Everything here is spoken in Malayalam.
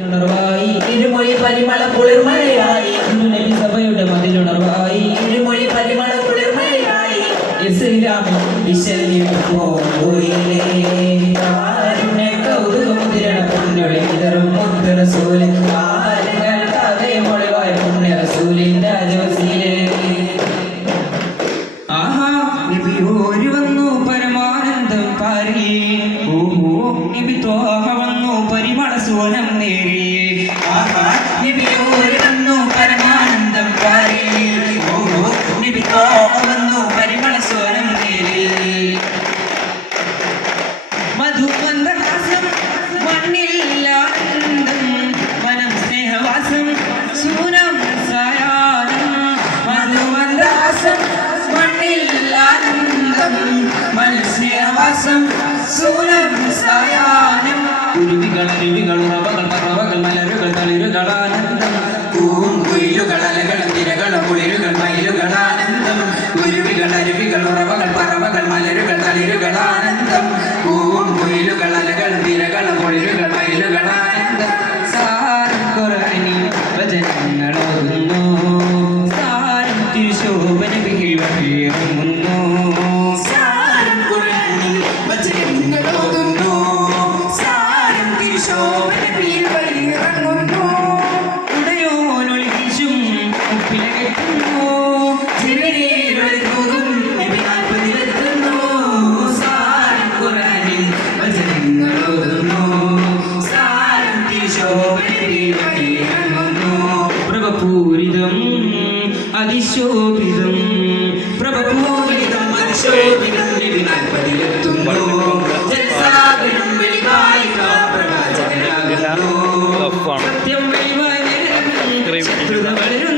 ഇരുമൊഴി പരിമള കുളിർമഴയായി നബി സഭയുടെ മതിലുണർവായി ഇരുമൊഴി പരിമള കുളിർമഴയായി ഇസ്ലാമിൽ വിശലിപ്പോയിലേ കൗതുകമുതിരണ പുണ്യൊളി ഇതറും മുത്ത് റസൂല് കാലങ്ങൾക്കാകെ മൊഴിവായ പുണ്യ റസൂലിന്റെ അജവസിയിലേ ആഹാ നബി ഓരി വന്നു പരമാനന്ദം പാരി ഓഹോ നബി ത്വാഹ വന്നു പരിമള സോനം നേരി ആഹാ നബി ഓരി വന്നു പരമാനന്ദം പാരി ഓഹോ നബി ത്വാഹ വന്നു പരിമള സോനം നേരി മധുമന്ദഹാസം മണ്ണില്ലാനന്ദം മനം സ്നേഹവാസം സൂനം സായാനം മധുമന്ദഹാസം മണ്ണില്ലാനന്ദം മനസ്നേഹവാസം സൂനം സായാനം ഉരുവികൾ അരുവികൾ ഉറവകൾ പറവകൾ മലരുകൾ തളിരുകളാനന്ദം പൂങ്കുയിലുകൾ അലകൾ തിരകൾ കുളിരുകൾ മയിലുകളാനന്ദം ഉരുവികൾ അരുവികൾ ഉറവകൾ പറവകൾ മലരുകൾ തളിരുകളാനന്ദം പൂങ്കുയിലുകൾ അലകൾ തിരകൾ കുളിരുകൾ മയിലുകളാനന്ദം സാരം ഖുർആനി വചനങ്ങളോതുന്നു സാരം തിരുശോഭന വിഹിവഹിറങ്ങുന്നു സാരം ഖുർആനി വചനങ്ങളോതുന്നു സാരം തിരുശോഭന വിഹിവഹിറങ്ങുന്നു ഉടയോനൊളി വീശും ഉപ്പിലകറ്റുന്നു ചിരനീരൊഴുകും നബി നാൽപ്പതിലെത്തുന്നു സാരം ഖുർആനി വചനങ്ങളോതുന്നു സാരം തിരുശോഭന വിഹിവഹിറങ്ങുന്നു പ്രഭപൂരിതം അതിശോഭിതം പ്രഭപൂരിതം അതിശോഭിതം നബി നാൽപ്പതിലെത്തുന്നു ജനസാഗരം വെളിവായിക പ്രവാചകനാകുന്നു സത്യം വെളിവായി ശത്രുത വളരും